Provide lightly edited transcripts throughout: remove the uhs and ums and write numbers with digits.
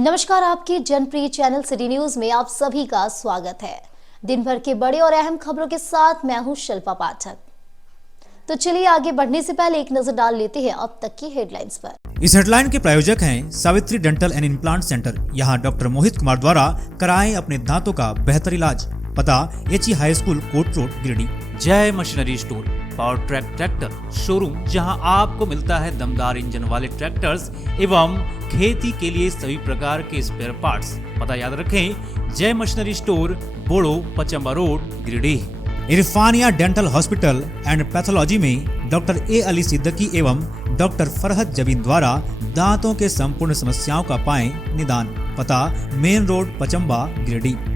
नमस्कार, आपके जनप्रिय channel city news में आप सभी का स्वागत है। दिन भर के बड़े और अहम खबरों के साथ मैं हूं शिल्पा पाठक। तो चलिए आगे बढ़ने से पहले एक नजर डाल लेते हैं अब तक की हेडलाइंस पर। इस हेडलाइन के प्रायोजक हैं Savitri dental and implant centre. यहाँ डॉक्टर मोहित कुमार द्वारा कराएं अपने दांतों का बेहतर इलाज। पता HE high school Kot road Giridih. Jai machinery store power track tractor showroom, जहां आपको मिलता है दमदार इंजन वाले ट्रैक्टर्स एवं खेती के लिए सभी प्रकार के स्पेयर पार्ट्स। पता याद रखें, Jai machinery store, Bodo, Pachamba road, Giridih. Irfania dental hospital and pathology में डॉक्टर ए अली सिद्दीकी एवं डॉक्टर फरहत जबीन द्वारा दांतों के संपूर्ण समस्याओं का पाएं निदान। पता मेन रोड, पचम्बा, गिरिडीह।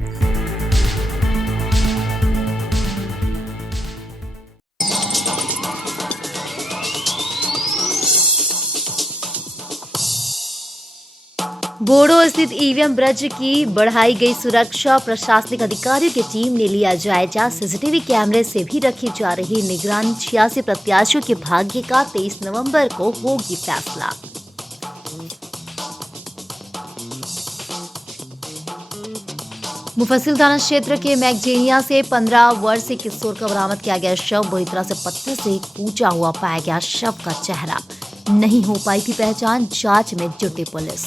बोड़ो स्थित ईवीएम ब्रज की बढ़ाई गई सुरक्षा, प्रशासनिक अधिकारियों की टीम ने लिया जायजा। सीसीटीवी कैमरे से भी रखी जा रही निगरानी। 86 प्रत्याशियों के भाग्य का 23 नवंबर को होगी फैसला। मुफस्सिल थाना क्षेत्र के मैगजीनिया से 15 वर्षीय किशोर का बरामद किया गया शव बुरी तरह से पत्थर से कूचा हुआ पाया गया। शव का चेहरा नहीं हो पाई थी पहचान, जांच में जुटी पुलिस।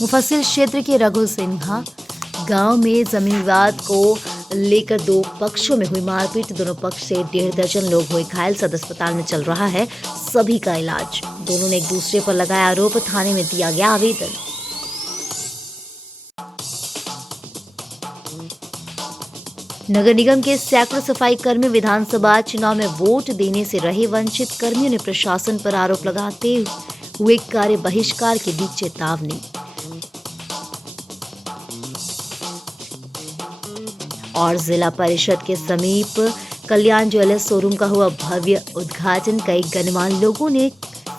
मुफस्सिल क्षेत्र के रघु सिन्हा गांव में जमीन विवाद को लेकर दो पक्षों में हुई मारपीट। दोनों पक्ष से 1.5 दर्जन लोग हुए घायल। सदर अस्पताल में चल रहा है सभी का इलाज। दोनों ने एक दूसरे पर लगाया आरोप। थाने में दिया गया आवेदन। नगर निगम के सैकड़ों सफाई कर्मी विधानसभा चुनाव में वोट देने से रहे वंचित। कर्मियों ने प्रशासन पर आरोप लगाते हुए कार्य बहिष्कार की दी चेतावनी। और जिला परिषद के समीप कल्याण ज्वेलर्स शोरूम का हुआ भव्य उद्घाटन। कई गणमान्य लोगों ने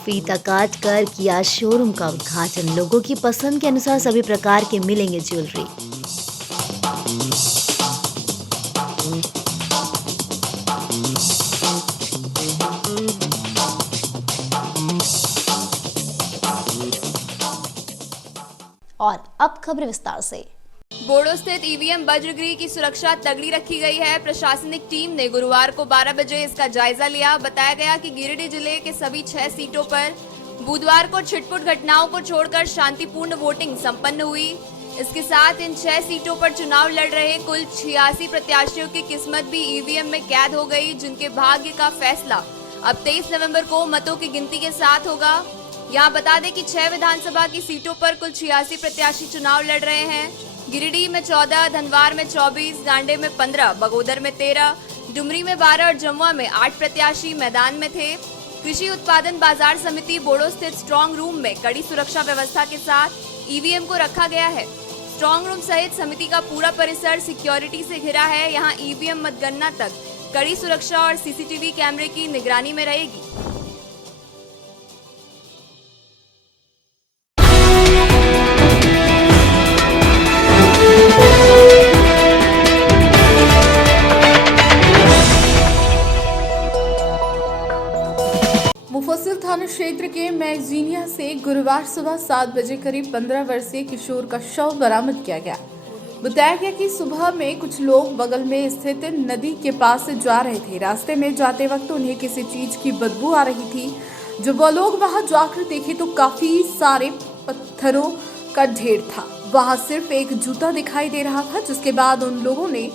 फीता काट कर किया शोरूम का उद्घाटन। लोगों की पसंद के अनुसार सभी प्रकार के मिलेंगे ज्वेलरी। और अब खबर विस्तार से। बोड़ो स्थित ईवीएम वज्रगृह की सुरक्षा तगड़ी रखी गई है। प्रशासनिक टीम ने गुरुवार को 12 बजे इसका जायजा लिया। बताया गया कि गिरिडीह जिले के सभी 6 सीटों पर बुधवार को छिटपुट घटनाओं को छोड़कर शांतिपूर्ण वोटिंग संपन्न हुई। इसके साथ इन 6 सीटों पर चुनाव लड़ रहे कुल 86 प्रत्याशियों की किस्मत भी ईवीएम में कैद हो गई, जिनके भाग्य का फैसला अब 23 नवंबर को मतों की गिनती के साथ होगा। यहाँ बता दें कि 6 विधानसभा की सीटों पर कुल 86 प्रत्याशी चुनाव लड़ रहे हैं। गिरिडीह में 14, धनवार में 24, गांडे में 15, बगोदर में 13, डुमरी में 12 और जमुआ में 8 प्रत्याशी मैदान में थे। कृषि उत्पादन बाजार समिति बोड़ो स्थित स्ट्रांग रूम में कड़ी सुरक्षा व्यवस्था के साथ ईवीएम को रखा गया है। स्ट्रांग रूम सहित समिति का पूरा परिसर सिक्योरिटी से घिरा है। यहाँ ईवीएम मतगणना तक कड़ी सुरक्षा और सीसीटीवी कैमरे की निगरानी में रहेगी। मुफस्सिल थाना क्षेत्र के मैगजीनिया से गुरुवार सुबह 7 बजे करीब 15 वर्षीय किशोर का शव बरामद किया गया। बताया गया कि सुबह में कुछ लोग बगल में स्थित नदी के पास से जा रहे थे। रास्ते में जाते वक्त उन्हें किसी चीज की बदबू आ रही थी। जब वो लोग वहां जाकर देखे तो काफी सारे पत्थरों का ढेर था। वहां सिर्फ एक जूता दिखाई दे रहा था। जिसके बाद उन लोगों ने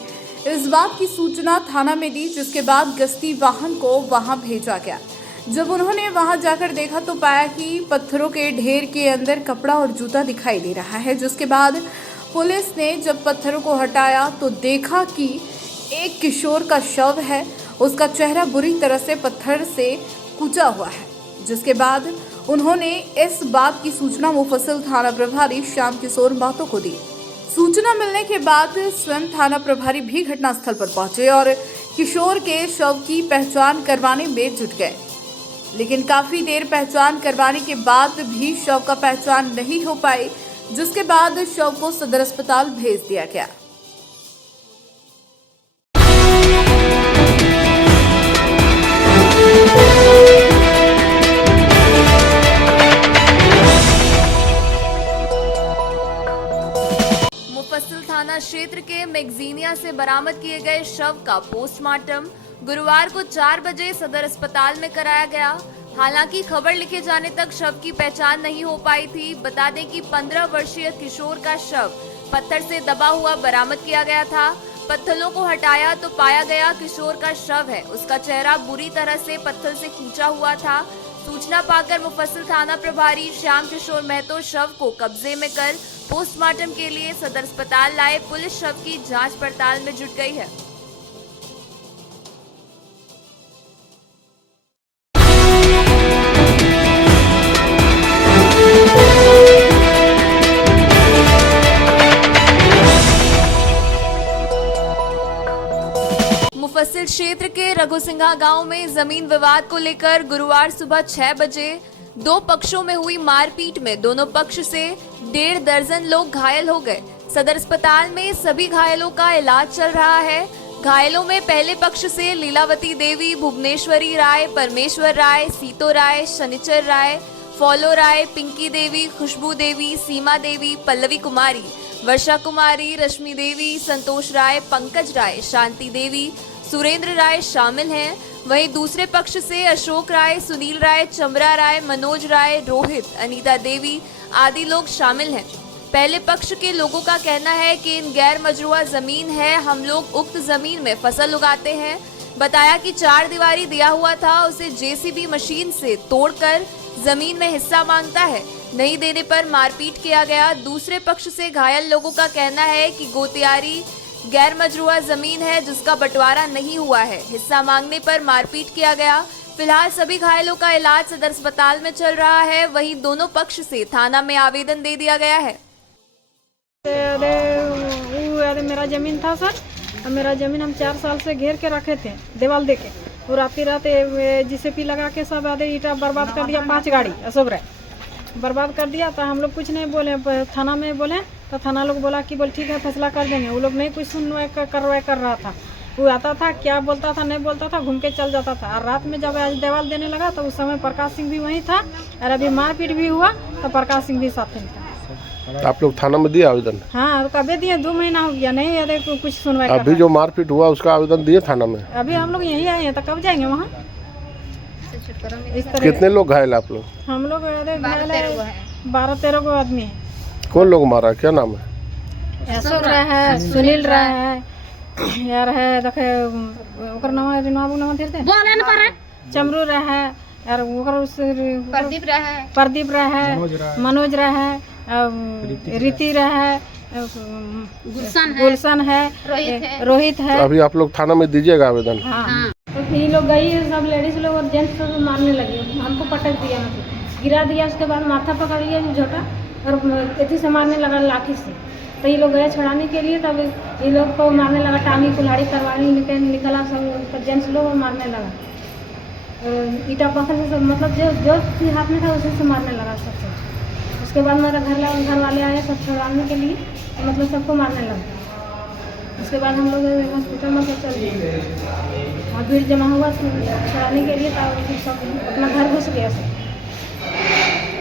इस बात की सूचना थाना में दी, जिसके बाद गश्ती वाहन को वहां भेजा गया। जब उन्होंने वहां जाकर देखा तो पाया कि पत्थरों के ढेर के अंदर कपड़ा और जूता दिखाई दे रहा है। जिसके बाद पुलिस ने जब पत्थरों को हटाया तो देखा कि एक किशोर का शव है। उसका चेहरा बुरी तरह से पत्थर से कूचा हुआ है। जिसके बाद उन्होंने इस बात की सूचना मुफस्सिल थाना प्रभारी श्याम किशोर महतो को दी। सूचना मिलने के बाद स्वयं थाना प्रभारी भी घटनास्थल पर पहुंचे और किशोर के शव की पहचान करवाने में जुट गए। लेकिन काफी देर पहचान करवाने के बाद भी शव का पहचान नहीं हो पाई, जिसके बाद शव को सदर अस्पताल भेज दिया गया। क्षेत्र के मैगजीनिया से बरामद किए गए शव का पोस्टमार्टम गुरुवार को 4 बजे सदर अस्पताल में कराया गया। हालांकि खबर लिखे जाने तक शव की पहचान नहीं हो पाई थी। बता दें कि 15 वर्षीय किशोर का शव पत्थर से दबा हुआ बरामद किया गया था। पत्थरों को हटाया तो पाया गया किशोर का शव है। उसका चेहरा बुरी तरह से पत्थर से खींचा हुआ था। सूचना पाकर मुफस्सिल थाना प्रभारी श्याम किशोर महतो शव को कब्जे में कर पोस्टमार्टम के लिए सदर अस्पताल लाए। पुलिस शव की जांच पड़ताल में जुट गई है। मुफस्सिल क्षेत्र के रघुसिंघा गांव में जमीन विवाद को लेकर गुरुवार सुबह 6 बजे दो पक्षों में हुई मारपीट में दोनों पक्ष से 1.5 दर्जन लोग घायल हो गए। सदर अस्पताल में सभी घायलों का इलाज चल रहा है। घायलों में पहले पक्ष से लीलावती देवी, भुवनेश्वरी राय, परमेश्वर राय, सीतो राय, शनिचर राय, फॉलो राय, पिंकी देवी, खुशबू देवी, सीमा देवी, पल्लवी कुमारी, वर्षा कुमारी, रश्मि देवी, संतोष राय, पंकज राय, शांति देवी, सुरेंद्र राय शामिल हैं। वहीं दूसरे पक्ष से अशोक राय, सुनील राय, चमरा राय, मनोज राय, रोहित, अनीता देवी आदि लोग शामिल हैं। पहले पक्ष के लोगों का कहना है कि इन गैर मजरूआ जमीन है, हम लोग उक्त जमीन में फसल उगाते हैं। बताया कि 4 दीवारी दिया हुआ था, उसे जेसीबी मशीन से तोड़कर जमीन में हिस्सा मांगता है, नहीं देने पर मारपीट किया गया। दूसरे पक्ष से घायल लोगों का कहना है कि गोतियारी गैर मजरूआ जमीन है जिसका बंटवारा नहीं हुआ है, हिस्सा मांगने पर मारपीट किया गया। फिलहाल सभी घायलों का इलाज सदर अस्पताल में चल रहा है। वहीं दोनों पक्ष से थाना में आवेदन दे दिया गया है। अरे मेरा जमीन था सर, मेरा जमीन हम 4 साल से घेर के रखे थे दीवार दे के, और राती रात जीसीपी लगा के सब आधे ईटा बर्बाद कर दिया। 5 गाड़ी अशोक राय बर्बाद कर दिया। तो हम लोग कुछ नहीं बोले, थाना में बोले तो थाना लोग बोला कि बोल ठीक है फैसला कर देंगे। वो लोग नहीं कुछ सुनवाई कार्रवाई कर रहा था। वो आता था, क्या बोलता था नहीं बोलता था, घूम के चल जाता था। और रात में जब आज देवाल देने लगा तो उस समय प्रकाश सिंह भी वहीं था, और अभी मारपीट भी हुआ तो प्रकाश सिंह भी साथ में था। आप लोग थाना में दिए आवेदन? हाँ कभी दिए, 2 महीना हो गया, नहीं अरे कुछ सुनवाई। अभी जो मारपीट हुआ उसका आवेदन दिए थाना में? अभी हम लोग यहीं आए हैं, तो कब जाएंगे वहाँ? कितने लोग घायल आप लोग? हम लोग 12-13 को आदमी है। कौन लोग मारा, क्या नाम है? अशोक राय है, सुनील राय है, यार है देखे ओकर नाम है रिनवाबू नाम थे बोले न पर चमरू राय है, यार ओकर उस प्रदीप राय है, मनोज राय है, रीति राय है, गुलशन है, रोहित है। अभी आप लोग थाना में दीजिएगा आवेदन? हाँ तो ये लोग गई, सब लेडीज लोग और जेंट्स सब मारने लगे, हमको पटक दिया, गिरा दिया। उसके बाद माथा पकड़ लिया झोटा और एथी से मारने लगा लाठी से। तो ये लोग गए छुड़ाने के लिए, तब ये लोग को मारने लगा, टांगी कुल्हाड़ी करवानी निकला सब जेंट्स लोग मारने लगा। ईटा पत्थर से सब, मतलब जो हाथ में था उसी से मारने लगा सबसे। उसके बाद मेरा घर वाले आए सब छुड़ाने के लिए, तो मतलब सबको मारने लगा। उसके बाद हम लोग हॉस्पिटल में सब चल गए और भीड़ जमा हुआ छुड़ाने के लिए, तब सब अपना घर घुस गया सब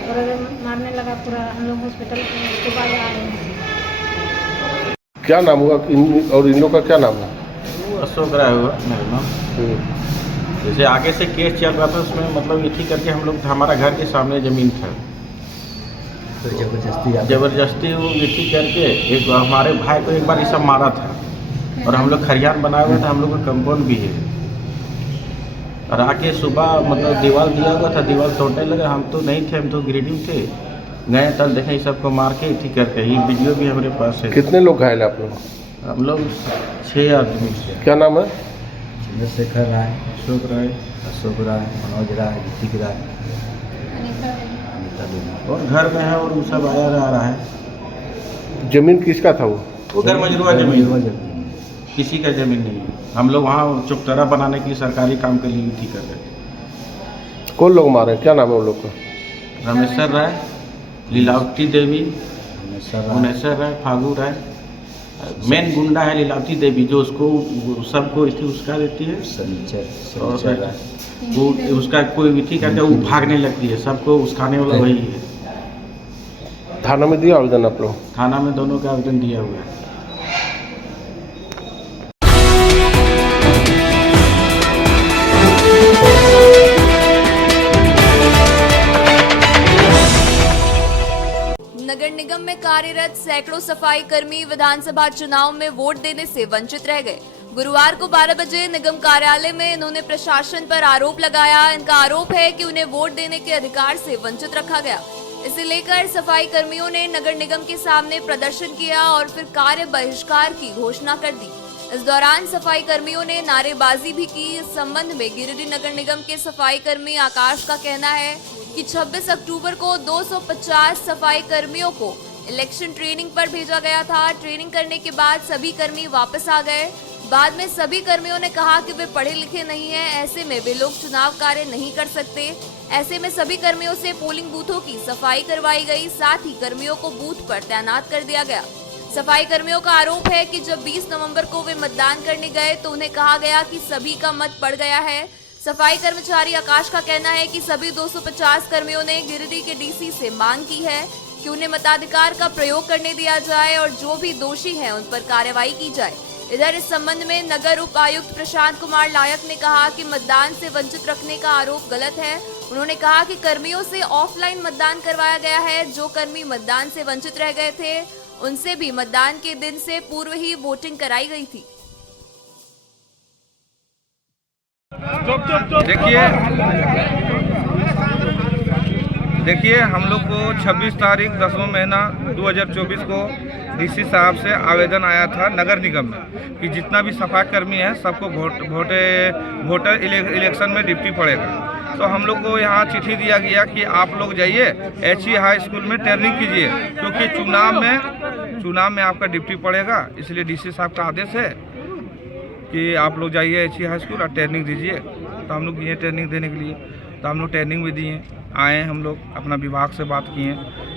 और मारने लगा पूरा। हम लोग हॉस्पिटल उसके बाद आए। क्या नाम हुआ और इन लोग का क्या नाम है? वो अशोक राय हुआ मेरा नाम। जैसे आगे से केस चल रहा था उसमें मतलब ये ठीक करके हम लोग, हमारा घर के सामने ज़मीन था, तो जबरदस्ती वो मिट्टी करके एक हमारे भाई को एक बार ये सब मारा था। और हम लोग खरियान बनाए हुए थे, हम लोग का कंपाउंड भी है। और आके सुबह मतलब दीवार दिया हुआ था, दीवार तोड़ने लगे। हम तो नहीं थे, हम तो गिरिडीह थे, गए तब देखें सबको मार के ठीक करके। ये वीडियो भी हमारे पास है। कितने लोग घायल आप लोग? हम लोग 6 आदमी। क्या नाम है? चंद्रशेखर राय, अशोक राय, मनोज राय, ऋतिक राय, और घर में है और वो सब आया रहा है। जमीन किसका था वो? वो घर मजरूआ जमीन, किसी का जमीन नहीं है। हम लोग वहाँ चुपतरा बनाने की सरकारी काम के लिए ठीक कर रहे थे। कौन लोग मारे, क्या नाम है वो लोग का? रमेश्वर राय, लीलावती देवी, मुनेश्वर राय, फागू राय। मेन गुंडा है लीलावती देवी, जो उसको सबको इसी उसका देती है। शनिचर राय, वो उसका कोई भी ठीक करके वो भागने लगती है, सबको उसकाने वाला वही है। थाना में दिया आवेदन आप लोग? थाना में दोनों का आवेदन दिया हुआ है। नगर निगम में कार्यरत सैकड़ों सफाई कर्मी विधानसभा चुनाव में वोट देने से वंचित रह गए। गुरुवार को 12 बजे निगम कार्यालय में इन्होंने प्रशासन पर आरोप लगाया। इनका आरोप है कि उन्हें वोट देने के अधिकार से वंचित रखा गया। इसे लेकर सफाई कर्मियों ने नगर निगम के सामने प्रदर्शन किया और फिर कार्य बहिष्कार की घोषणा कर दी। इस दौरान सफाई कर्मियों ने नारेबाजी भी की। इस संबंध में गिरिडीह नगर निगम के सफाई कर्मी आकाश का कहना है कि 26 अक्टूबर को 250 सफाई कर्मियों को इलेक्शन ट्रेनिंग पर भेजा गया था। ट्रेनिंग करने के बाद सभी कर्मी वापस आ गए। बाद में सभी कर्मियों ने कहा कि वे पढ़े लिखे नहीं हैं, ऐसे में वे लोग चुनाव कार्य नहीं कर सकते। ऐसे में सभी कर्मियों से पोलिंग बूथों की सफाई करवाई गई, साथ ही कर्मियों को बूथ पर तैनात कर दिया गया। सफाई कर्मियों का आरोप है कि जब 20 नवंबर को वे मतदान करने गए तो उन्हें कहा गया कि सभी का मत पड़ गया है। सफाई कर्मचारी आकाश का कहना है कि सभी 250 कर्मियों ने गिरिडीह के डीसी से मांग की है कि उन्हें मताधिकार का प्रयोग करने दिया जाए और जो भी दोषी हैं उन पर कार्रवाई की जाए। इधर इस संबंध में नगर उपायुक्त प्रशांत कुमार लायक ने कहा कि मतदान से वंचित रखने का आरोप गलत है। उन्होंने कहा कि कर्मियों से ऑफलाइन मतदान करवाया गया है। जो कर्मी मतदान से वंचित रह गए थे उनसे भी मतदान के दिन से पूर्व ही वोटिंग कराई गई थी। देखिए हम लोग को 26 तारीख 10वां महीना 2024 को डीसी साहब से आवेदन आया था नगर निगम में कि जितना भी सफाई कर्मी है सबको वोटर इलेक्शन में ड्यूटी पड़ेगा। तो हम लोग को यहाँ चिट्ठी दिया गया कि आप लोग जाइए HE हाई स्कूल में ट्रेनिंग कीजिए, क्योंकि चुनाव में आपका ड्यूटी पड़ेगा। इसलिए डीसी साहब का आदेश है कि आप लोग जाइए HE हाई स्कूल और ट्रेनिंग दीजिए। तो हम लोग ये ट्रेनिंग देने के लिए तो हम लोग ट्रेनिंग भी दिए। आए हम लोग अपना विभाग से बात किए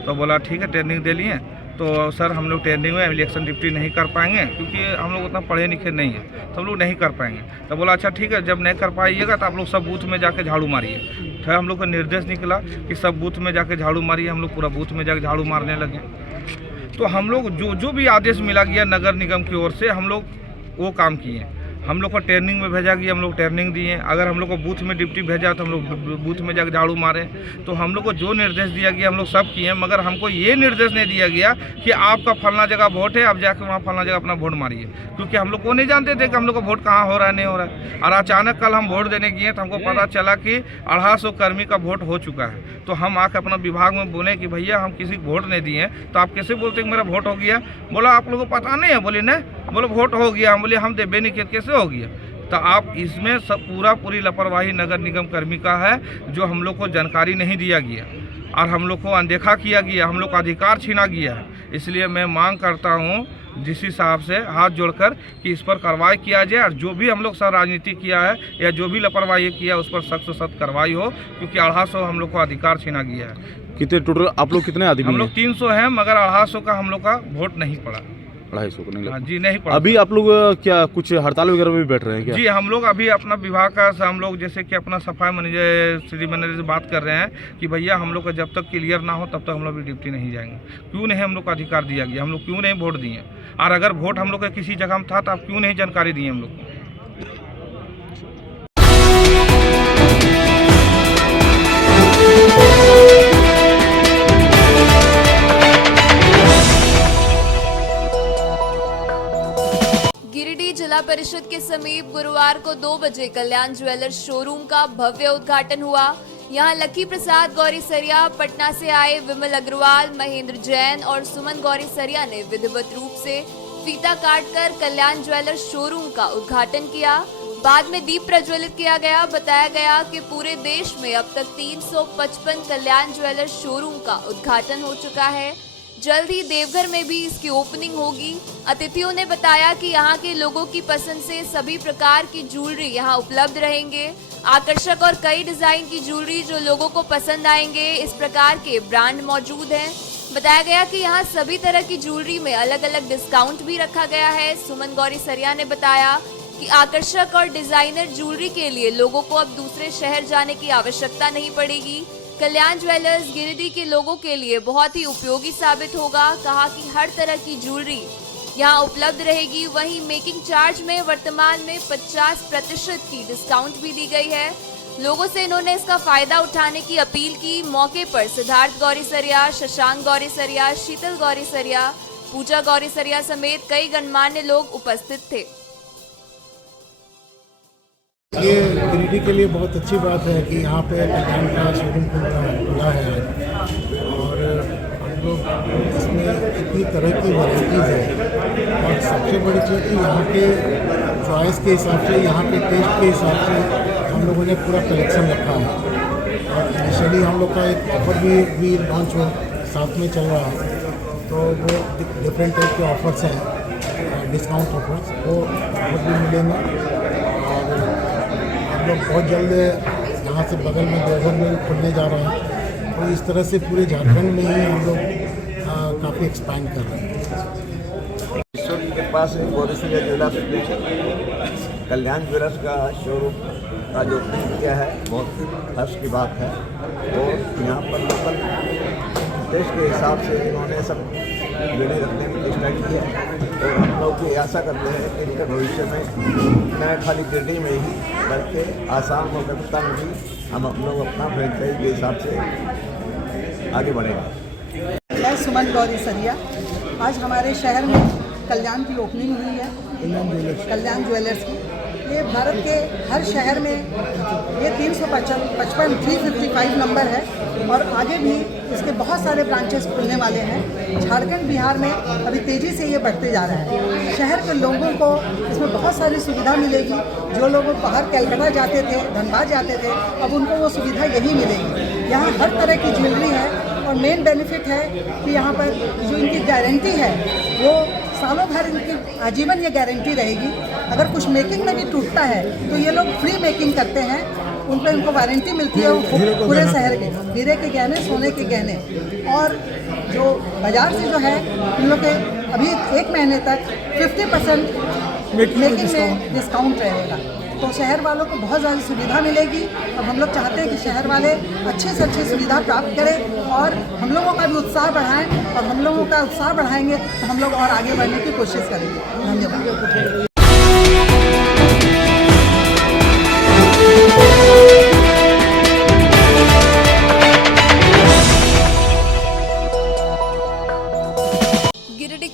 तो बोला ठीक है ट्रेनिंग दे लिए। तो सर हम लोग ट्रेनिंग में इलेक्शन ड्यूटी नहीं कर पाएंगे क्योंकि हम लोग उतना पढ़े लिखे नहीं हैं, तो हम लोग नहीं कर पाएंगे। तो बोला अच्छा ठीक है, जब नहीं कर पाइएगा तो आप लोग सब बूथ में जाके झाड़ू मारिए। फिर हम लोग का निर्देश निकला कि सब बूथ में जाके झाड़ू मारिए। हम लोग पूरा बूथ में जाके झाड़ू मारने लगे। तो हम लोग जो भी आदेश मिला गया नगर निगम की ओर से हम लोग वो काम किए। हम लोग को ट्रेनिंग में भेजा गया, हम लोग ट्रेनिंग दिए। अगर हम लोग को बूथ में ड्यूटी भेजा तो हम लोग बूथ में जाकर झाड़ू मारे। तो हम लोग को जो निर्देश दिया गया हम लोग सब किए, मगर हमको ये निर्देश नहीं दिया गया कि आपका फलना जगह वोट है, आप जाकर वहाँ फलना जगह अपना वोट मारिए, क्योंकि हम लोग को नहीं जानते थे कि हम लोग का वोट कहाँ हो रहा है नहीं हो रहा है। और अचानक कल हम वोट देने गए तो हमको पता चला कि 250 कर्मी का वोट हो चुका है। तो हम आकर अपना विभाग में बोले कि भैया हम किसी को वोट नहीं दिए, तो आप कैसे बोलते हैं मेरा वोट हो गया? बोला आप लोगों को पता नहीं है? बोले नहीं। बोले वोट हो गया। हम बोले हम देवे नहीं किए, कैसे हो गया? तो आप इसमें सब पूरी लापरवाही नगर निगम कर्मी का है, जो हम लोग को जानकारी नहीं दिया गया और हम लोग को अनदेखा किया गया, हम लोग का अधिकार छीना गया है। इसलिए मैं मांग करता हूँ डीसी साहब से हाथ जोड़कर कि इस पर कार्रवाई किया जाए और जो भी हम लोग से राजनीति किया है या जो भी लापरवाही किया उस पर सख्त से सख्त कार्रवाई हो, क्योंकि 250 हम लोग को अधिकार छीना गया है। कितने टोटल आप लोग कितने आदमी? हम लोग 300 हैं, मगर 250 का हम लोग का वोट नहीं पड़ा। 250 को नहीं लगा? जी नहीं पड़ा। अभी आप लोग क्या कुछ हड़ताल वगैरह में भी बैठ रहे हैं क्या? जी हम लोग अभी अपना विभाग का हम लोग जैसे कि अपना सफाई मैनेजर श्री मैनेजर से बात कर रहे हैं कि भैया हम लोग का जब तक क्लियर ना हो तब तक हम लोग भी ड्यूटी नहीं जाएंगे। क्यों नहीं हम लोग को अधिकार दिया गया? हम लोग क्यों नहीं वोट दिए? और अगर वोट हम लोग का किसी जगह में था तो आप क्यों नहीं जानकारी दिए हम लोग को? जिला परिषद के समीप गुरुवार को 2 बजे कल्याण ज्वेलर्स शोरूम का भव्य उद्घाटन हुआ। यहां लकी प्रसाद गौरीसरिया, पटना से आए विमल अग्रवाल, महेंद्र जैन और सुमन गौरीसरिया ने विधिवत रूप से फीता काटकर कल्याण ज्वेलर्स शोरूम का उद्घाटन किया। बाद में दीप प्रज्वलित किया गया। बताया गया कि पूरे देश में अब तक 355 कल्याण ज्वेलर्स शोरूम का उद्घाटन हो चुका है। जल्द ही देवघर में भी इसकी ओपनिंग होगी। अतिथियों ने बताया कि यहाँ के लोगों की पसंद से सभी प्रकार की ज्वेलरी यहाँ उपलब्ध रहेंगे। आकर्षक और कई डिजाइन की ज्वेलरी जो लोगों को पसंद आएंगे, इस प्रकार के ब्रांड मौजूद हैं। बताया गया कि यहाँ सभी तरह की ज्वेलरी में अलग अलग डिस्काउंट भी रखा गया है। सुमन गौरीसरिया ने बताया कि आकर्षक और डिजाइनर ज्वेलरी के लिए लोगों को अब दूसरे शहर जाने की आवश्यकता नहीं पड़ेगी। कल्याण ज्वेलर्स गिरिडीह के लोगों के लिए बहुत ही उपयोगी साबित होगा। कहा कि हर तरह की ज्वेलरी यहाँ उपलब्ध रहेगी। वहीं मेकिंग चार्ज में वर्तमान में 50% की डिस्काउंट भी दी गई है। लोगों से इन्होंने इसका फायदा उठाने की अपील की। मौके पर सिद्धार्थ गौरीसरिया, शशांक गौरीसरिया, शीतल गौरीसरिया, पूजा गौरीसरिया समेत कई गणमान्य लोग उपस्थित थे। ये गिरिडीह के लिए बहुत अच्छी बात है कि यहाँ पे कल्याण का शोरूम खुला है और हम लोग इसमें इतनी तरह की वैराइटीज़ है और सबसे बड़ी चीज़ कि यहाँ के चॉइस के हिसाब से, यहाँ के टेस्ट के हिसाब से हम लोगों ने पूरा कलेक्शन रखा है। और इनिशियली हम लोग का एक ऑफ़र भी लॉन्च हो साथ में चल रहा है, तो वो डिफरेंट टाइप के ऑफ़र्स हैं, डिस्काउंट ऑफ़र्स, वो ऑफर भी मिलेंगे। लोग बहुत जल्द यहाँ से बगल में देवघर में खुलने जा रहे हैं, तो इस तरह से पूरे झारखंड में ही हम लोग काफ़ी एक्सपैंड कर रहे हैं। ईश्वर के पास एक गौरीसरिया ज्वेलर्स, कल्याण ज्वेलर्स का शोरूम का जो ओपनिंग किया है, बहुत हर्ष की बात है। और यहाँ पर लोकल देश के हिसाब से इन्होंने सब ज्वेलरी रखने की चेष्टा की है और हम लोग ये आशा करते हैं कि इनके भविष्य में न खाली गिरिडीह में ही बल्कि आसाम और कलकत्ता में भी हम लोग अपना फ्रेंचाइज के हिसाब से आगे बढ़ेंगे। मैं सुमन गौरीसरिया, आज हमारे शहर में कल्याण की ओपनिंग हुई है, कल्याण ज्वेलर्स की। ये भारत के हर शहर में ये 355 नंबर है और आगे भी इसके बहुत सारे ब्रांचेस खुलने वाले हैं। झारखंड, बिहार में अभी तेज़ी से ये बढ़ते जा रहा है। शहर के लोगों को इसमें बहुत सारी सुविधा मिलेगी। जो लोग बाहर कलकत्ता जाते थे, धनबाद जाते थे, अब उनको वो सुविधा यही मिलेगी। यहाँ हर तरह की ज्वेलरी है और मेन बेनिफिट है कि यहाँ पर जो इनकी गारंटी है वो सालों भर इनकी आजीवन ये गारंटी रहेगी। अगर कुछ मेकिंग में भी टूटता है तो ये लोग फ्री मेकिंग करते हैं, उन पर उनको वारंटी मिलती है। वो पूरे शहर के हीरे के गहने, सोने के गहने, और जो बाजार से जो है इन लोग के अभी 1 महीने तक 50% मेकिंग में डिस्काउंट रहेगा। तो शहर वालों को बहुत ज़्यादा सुविधा मिलेगी। अब हम लोग चाहते हैं कि शहर वाले अच्छे से अच्छी सुविधा प्राप्त करें और हम लोगों का भी उत्साह बढ़ाएं, और हम लोगों का उत्साह बढ़ाएंगे तो हम लोग और आगे बढ़ने की कोशिश करेंगे। धन्यवाद।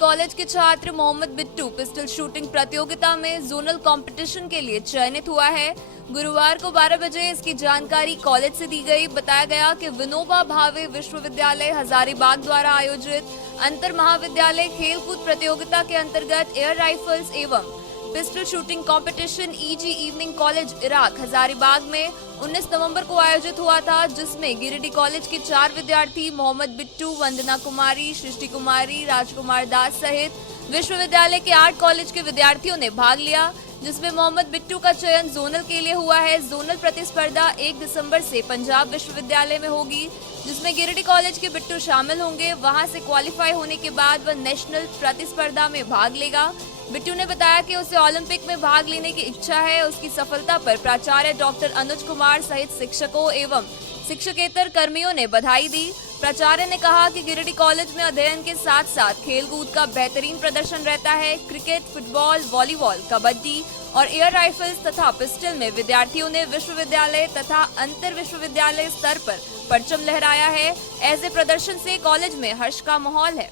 कॉलेज के छात्र मोहम्मद बिट्टू पिस्टल शूटिंग प्रतियोगिता में जोनल कंपटीशन के लिए चयनित हुआ है। गुरुवार को 12 बजे इसकी जानकारी कॉलेज से दी गई। बताया गया कि विनोबा भावे विश्वविद्यालय हजारीबाग द्वारा आयोजित अंतर महाविद्यालय खेलकूद प्रतियोगिता के अंतर्गत एयर राइफल्स एवं pistol shooting competition easy evening college Iraq Hazaribagh में 19 नवंबर को आयोजित हुआ था, जिसमें गिरिडीह कॉलेज के 4 विद्यार्थी मोहम्मद बिट्टू, वंदना कुमारी, सृष्टि कुमारी, राजकुमार दास सहित विश्वविद्यालय के 8 कॉलेज के विद्यार्थियों ने भाग लिया, जिसमें मोहम्मद बिट्टू का चयन जोनल के लिए हुआ है। जोनल प्रतिस्पर्धा 1 दिसंबर से पंजाब विश्वविद्यालय में होगी, जिसमें गिरिडीह कॉलेज के बिट्टू शामिल होंगे। वहां से क्वालिफाई होने के बाद वह नेशनल प्रतिस्पर्धा में भाग लेगा। बिट्टू ने बताया कि उसे ओलंपिक में भाग लेने की इच्छा है। उसकी सफलता पर प्राचार्य डॉक्टर अनुज कुमार सहित शिक्षकों एवं शिक्षकेतर कर्मियों ने बधाई दी। प्राचार्य ने कहा कि गिरिडीह कॉलेज में अध्ययन के साथ साथ खेलकूद का बेहतरीन प्रदर्शन रहता है। क्रिकेट, फुटबॉल, वॉलीबॉल, कबड्डी और एयर राइफल्स तथा पिस्टल में विद्यार्थियों ने विश्वविद्यालय तथा अंतर विश्वविद्यालय स्तर पर परचम लहराया है। ऐसे प्रदर्शन से कॉलेज में हर्ष का माहौल है।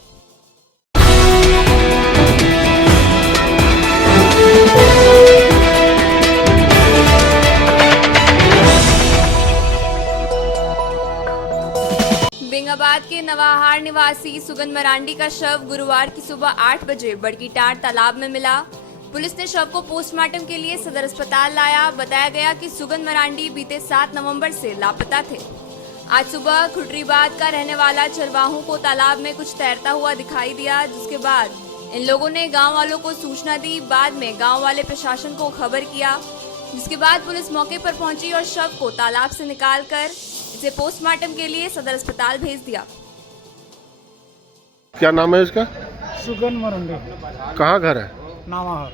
बेंगाबाद के नवाहार निवासी सुगन मरांडी का शव गुरुवार की सुबह 8 बजे बड़कीटार तालाब में मिला। पुलिस ने शव को पोस्टमार्टम के लिए सदर अस्पताल लाया। बताया गया कि सुगन मरांडी बीते 7 नवंबर से लापता थे। आज सुबह खुटरीबाद का रहने वाला चरवाहों को तालाब में कुछ तैरता हुआ दिखाई दिया, जिसके बाद इन लोगों ने गांव वालों को सूचना दी। बाद में गांव वाले प्रशासन को खबर किया, जिसके बाद पुलिस मौके पर पहुंची और शव को तालाब से निकालकर इसे पोस्टमार्टम के लिए सदर अस्पताल भेज दिया। क्या नाम है इसका? सुगन मरांडी। कहाँ घर है? नामाहार।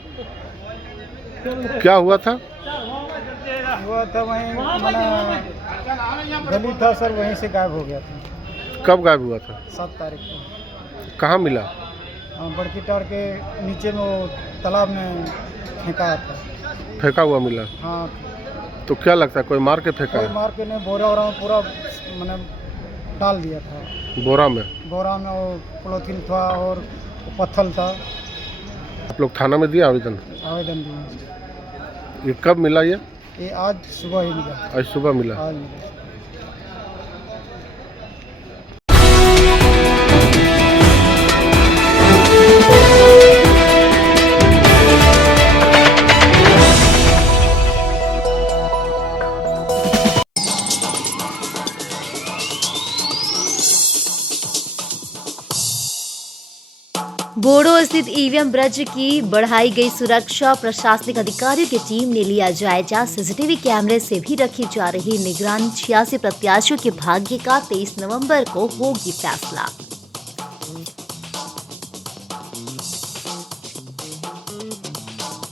क्या हुआ था? वहीं गली था सर, वहीं से गायब हो गया था। कब गायब हुआ था? 7 तारीख को। कहाँ मिला? बड़कीटार के नीचे में वो तालाब में फेंका था। फेंका हुआ मिला? हाँ, तो क्या लगता है कोई मार के फेंका कोई है? मार के नहीं, बोरा वोरा में पूरा मैंने डाल दिया था। बोरा में वो पॉलीथीन था और पत्थर था। आप लोग थाना में दिया आवेदन? आवेदन दिए। ये कब मिला ये आज सुबह ही मिला। आज सुबह मिला। आज मिला। बोडो स्थित ईवीएम ब्रज की बढ़ाई गई सुरक्षा, प्रशासनिक अधिकारियों की टीम ने लिया जायजा। सीसीटीवी कैमरे से भी रखी जा रही निगरानी। 86 प्रत्याशियों के भाग्य का 23 नवंबर को होगी फैसला।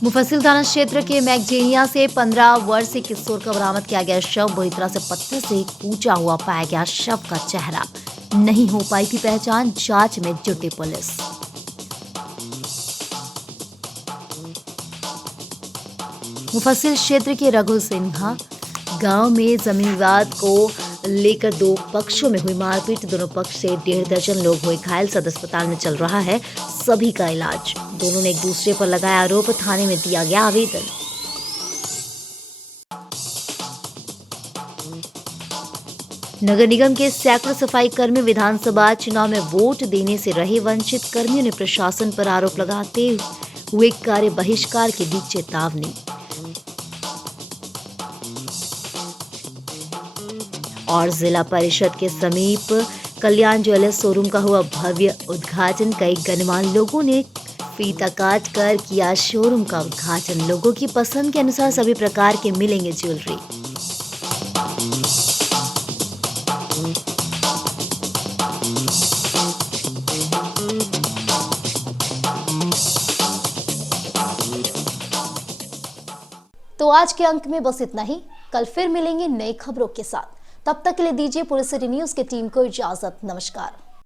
मुफस्सिल थाना क्षेत्र के मैगजीनिया से 15 वर्षीय किशोर का बरामद किया गया शव बुरी तरह से पत्थर से कूचा हुआ पाया गया। शव का चेहरा नहीं हो पाई थी पहचान, जांच में जुटी पुलिस। मुफस्सिल क्षेत्र के रघु सिन्हा गांव में जमीन विवाद को लेकर दो पक्षों में हुई मारपीट। दोनों पक्ष से 1.5 दर्जन लोग हुए घायल। सदर अस्पताल में चल रहा है सभी का इलाज। दोनों ने एक दूसरे पर लगाया आरोप। थाने में दिया गया आवेदन। नगर निगम के सैकड़ों सफाई कर्मी विधानसभा चुनाव में वोट देने से रहे वंचित। कर्मियों ने प्रशासन पर आरोप लगाते हुए कार्य बहिष्कार की दी चेतावनी। और जिला परिषद के समीप कल्याण ज्वेलर्स शोरूम का हुआ भव्य उद्घाटन। कई गणमान्य लोगों ने फीता काट कर किया शोरूम का उद्घाटन। लोगों की पसंद के अनुसार सभी प्रकार के मिलेंगे ज्वेलरी। तो आज के अंक में बस इतना ही। कल फिर मिलेंगे नई खबरों के साथ। तब तक के लिए दीजिए पुलिस सिटी न्यूज की टीम को इजाजत। नमस्कार।